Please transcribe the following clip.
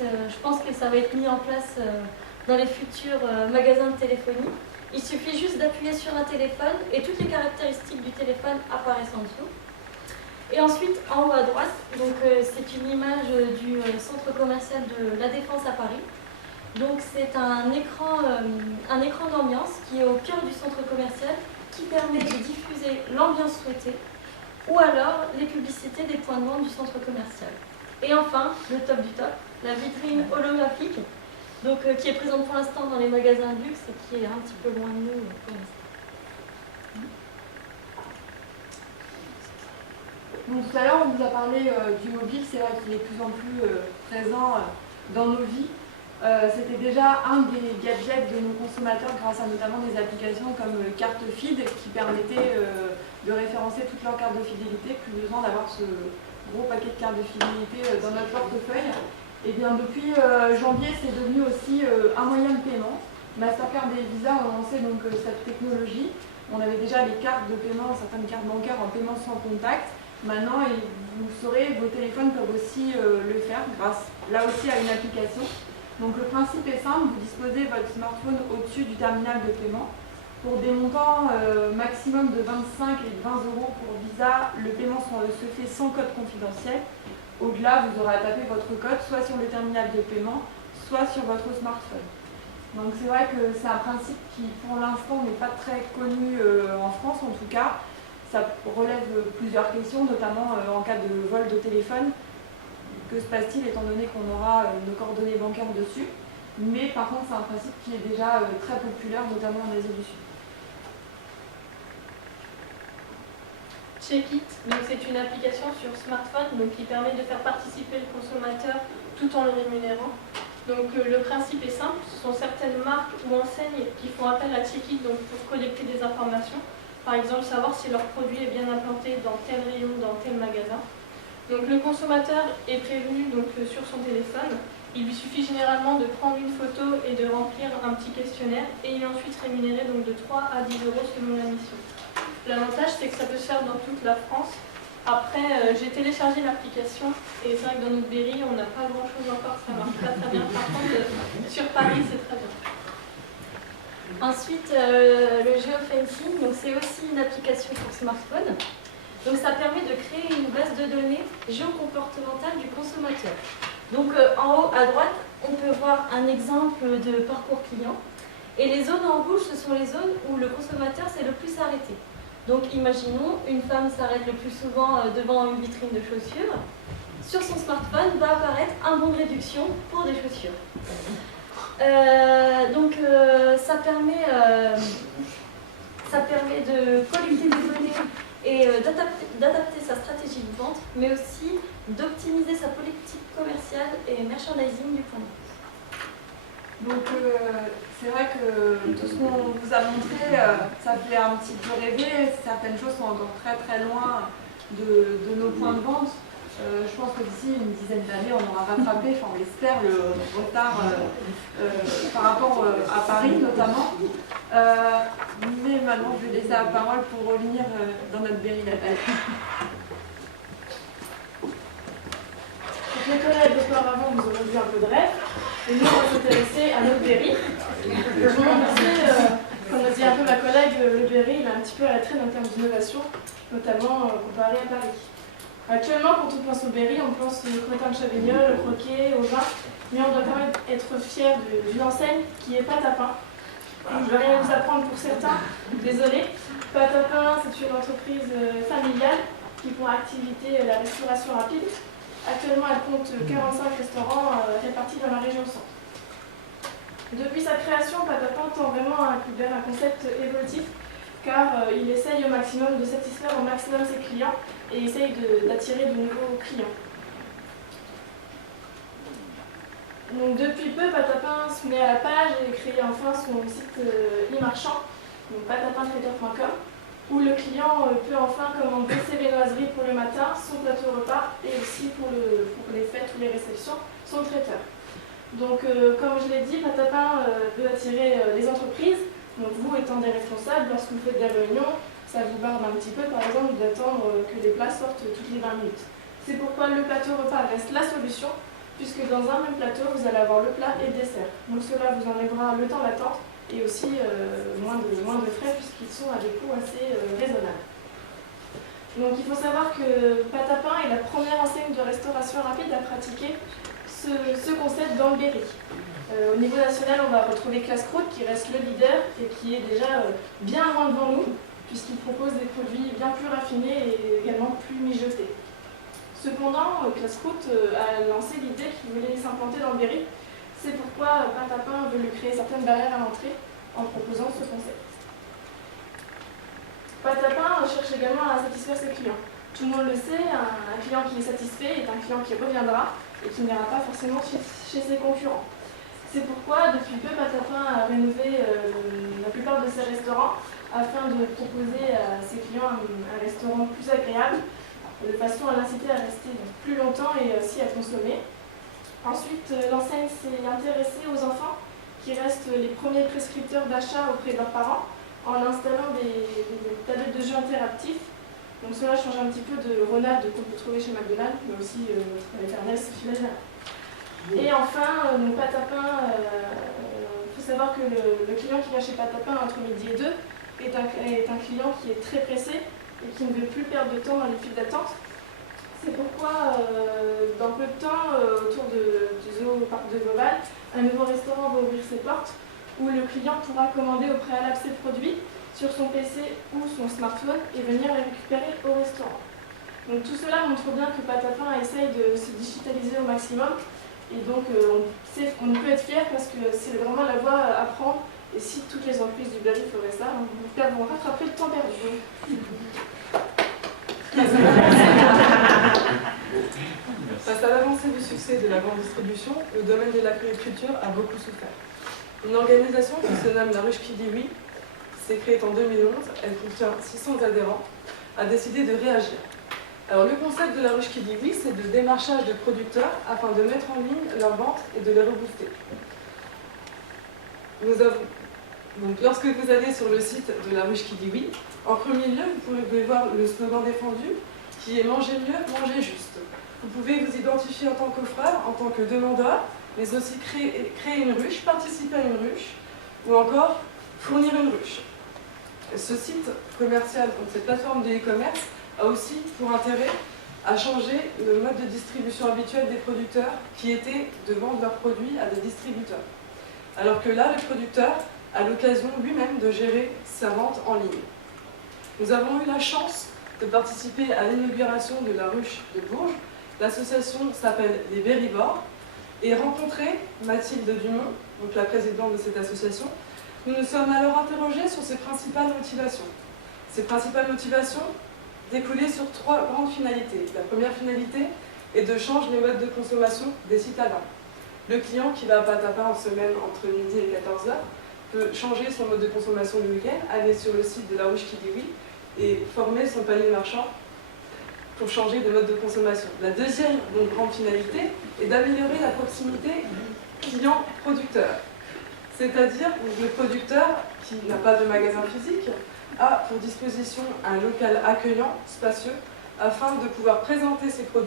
je pense que ça va être mis en place dans les futurs magasins de téléphonie. Il suffit juste d'appuyer sur un téléphone et toutes les caractéristiques du téléphone apparaissent en dessous. Et ensuite, en haut à droite, c'est une image du centre commercial de La Défense à Paris. Donc c'est un écran d'ambiance qui est au cœur du centre commercial qui permet de diffuser l'ambiance souhaitée ou alors les publicités des points de vente du centre commercial. Et enfin, le top du top, la vitrine holographique, qui est présente pour l'instant dans les magasins de luxe et qui est un petit peu loin de nous pour l'instant. Donc, tout à l'heure, on vous a parlé du mobile, c'est vrai qu'il est de plus en plus présent dans nos vies. C'était déjà un des gadgets de nos consommateurs grâce à notamment des applications comme Carte Feed qui permettaient de référencer toutes leurs cartes de fidélité, plus besoin d'avoir ce gros paquet de cartes de fidélité dans notre portefeuille. Et bien depuis janvier, c'est devenu aussi un moyen de paiement. Mastercard et Visa ont lancé donc cette technologie. On avait déjà les cartes de paiement, certaines cartes bancaires en paiement sans contact. Maintenant, vous saurez, vos téléphones peuvent aussi le faire grâce là aussi à une application. Donc le principe est simple, vous disposez votre smartphone au-dessus du terminal de paiement. Pour des montants maximum de 25 et 20 € pour Visa, le paiement se fait sans code confidentiel. Au-delà, vous aurez à taper votre code soit sur le terminal de paiement, soit sur votre smartphone. Donc c'est vrai que c'est un principe qui pour l'instant n'est pas très connu en France en tout cas. Ça relève plusieurs questions, notamment en cas de vol de téléphone. Que se passe-t-il étant donné qu'on aura nos coordonnées bancaires dessus? Mais par contre, c'est un principe qui est déjà très populaire, notamment en Asie du Sud. Check It, c'est une application sur smartphone qui permet de faire participer le consommateur tout en le rémunérant. Donc le principe est simple, ce sont certaines marques ou enseignes qui font appel à Check It pour collecter des informations. Par exemple, savoir si leur produit est bien implanté dans tel rayon, dans tel magasin. Donc le consommateur est prévenu sur son téléphone. Il lui suffit généralement de prendre une photo et de remplir un petit questionnaire et il est ensuite rémunéré de 3 à 10 € selon la mission. L'avantage, c'est que ça peut se faire dans toute la France. Après, j'ai téléchargé l'application et c'est vrai que dans notre Berry, on n'a pas grand-chose encore, ça marche pas très bien. Par contre, sur Paris, c'est très bien. Ensuite, le géofencing, c'est aussi une application pour smartphone. Donc ça permet de créer une base de données géocomportementale du consommateur. Donc en haut à droite, on peut voir un exemple de parcours client. Et les zones en rouge, ce sont les zones où le consommateur s'est le plus arrêté. Donc imaginons, une femme s'arrête le plus souvent devant une vitrine de chaussures. Sur son smartphone va apparaître un bon de réduction pour des chaussures. Ça permet de collecter des données et d'adapter sa stratégie de vente, mais aussi d'optimiser sa politique commerciale et merchandising du point de vue. Donc c'est vrai que tout ce qu'on vous a montré, ça fait un petit peu rêver. Certaines choses sont encore très très loin de nos points de vente. Je pense que d'ici une dizaine d'années, on aura rattrapé, on l'espère, le retard par rapport à Paris notamment. Mais maintenant, je vais laisser la parole pour revenir dans notre Berry natal. Les collègues auparavant vous aurez vu un peu de rêve, et nous on va s'intéresser à notre Berry. Comme a dit un peu ma collègue, le Berry il est un petit peu à la traîne en termes d'innovation, notamment comparé à Paris. Actuellement, quand on pense au Berry, on pense au crottin de Chavignol, au croquet, au vin, mais on doit quand même être fier d'une enseigne qui est Pâte à Pain. Je ne vais rien vous apprendre pour certains, désolé. Pâte à Pain, c'est une entreprise familiale qui pour activité la restauration rapide. Actuellement, elle compte 45 restaurants répartis dans la région centre. Depuis sa création, Pâte à Pain tend vraiment vers un concept évolutif car il essaye au maximum de satisfaire au maximum ses clients et essaye d'attirer de nouveaux clients. Donc, depuis peu, Pâte à Pain se met à la page et crée enfin son site e-marchand, donc pateapintraiteur.com, où le client peut enfin commander ses viennoiseries pour le matin, son plateau repas et aussi pour les fêtes ou les réceptions, son traiteur. Donc, comme je l'ai dit, Pâte à Pain veut attirer les entreprises. Donc vous, étant des responsables, lorsque vous faites des réunions, ça vous barbe un petit peu, par exemple, d'attendre que les plats sortent toutes les 20 minutes. C'est pourquoi le plateau repas reste la solution, puisque dans un même plateau, vous allez avoir le plat et le dessert. Donc cela vous enlèvera le temps d'attente et aussi moins de frais puisqu'ils sont à des coûts assez raisonnables. Donc il faut savoir que Pâte à Pain est la première enseigne de restauration rapide à pratiquer ce concept dans le Berry. Au niveau national, on va retrouver Classe-Croûte qui reste le leader et qui est déjà bien loin devant nous, puisqu'il propose des produits bien plus raffinés et également plus mijotés. Cependant, Classe-Croûte a lancé l'idée qu'il voulait s'implanter dans le Berry. C'est pourquoi Pâte à Pain veut lui créer certaines barrières à l'entrée en proposant ce concept. Pâte à Pain cherche également à satisfaire ses clients. Tout le monde le sait, un client qui est satisfait est un client qui reviendra et qui n'ira pas forcément chez ses concurrents. C'est pourquoi, depuis peu, Pâte à Pain a rénové la plupart de ses restaurants afin de proposer à ses clients un restaurant plus agréable, de façon à l'inciter à rester plus longtemps et aussi à consommer. Ensuite, l'enseigne s'est intéressée aux enfants, qui restent les premiers prescripteurs d'achat auprès de leurs parents, en installant des tablettes de jeux interactifs. Donc cela change un petit peu de Ronald qu'on peut trouver chez McDonald's, mais aussi notre éternel Philadelphia. Et enfin, Pâte à Pain, il faut savoir que le client qui vient chez Pâte à Pain entre midi et 2 est un client qui est très pressé et qui ne veut plus perdre de temps dans les files d'attente. C'est pourquoi, dans peu de temps, autour du zoo parc de Beauval, un nouveau restaurant va ouvrir ses portes où le client pourra commander au préalable ses produits sur son PC ou son smartphone et venir les récupérer au restaurant. Donc tout cela montre bien que Pâte à Pain essaye de se digitaliser au maximum et donc on peut être fier parce que c'est vraiment la voie à prendre et si toutes les entreprises du Berry feraient ça, on rattraperait le temps perdu. Face à l'avancée du succès de la grande distribution, le domaine de l'agriculture a beaucoup souffert. Une organisation qui se nomme La Ruche qui dit oui, s'est créée en 2011, elle contient 600 adhérents, a décidé de réagir. Alors le concept de La Ruche qui dit oui, c'est le démarchage de producteurs afin de mettre en ligne leurs ventes et de les rebooster. Donc, lorsque vous allez sur le site de La Ruche qui dit oui, en premier lieu, vous pouvez voir le slogan défendu qui est « Manger mieux, manger juste ». Vous pouvez vous identifier en tant qu'offreur, en tant que demandeur, mais aussi créer une ruche, participer à une ruche, ou encore fournir une ruche. Ce site commercial, donc cette plateforme de e-commerce, a aussi pour intérêt à changer le mode de distribution habituel des producteurs qui était de vendre leurs produits à des distributeurs. Alors que là, le producteur a l'occasion lui-même de gérer sa vente en ligne. Nous avons eu la chance de participer à l'inauguration de la ruche de Bourges. L'association s'appelle les Berrivores et rencontrer Mathilde Dumont, donc la présidente de cette association. Nous nous sommes alors interrogés sur ses principales motivations. Ces principales motivations découlaient sur 3 grandes finalités. La première finalité est de changer les modes de consommation des citadins. Le client qui va à Pâte à Pain en semaine entre midi et 14h peut changer son mode de consommation le week-end, aller sur le site de La Ruche qui dit oui et former son panier marchand pour changer de mode de consommation. La deuxième grande finalité est d'améliorer la proximité client-producteur. C'est-à-dire le producteur qui n'a pas de magasin physique a pour disposition un local accueillant, spacieux, afin de pouvoir présenter ses produits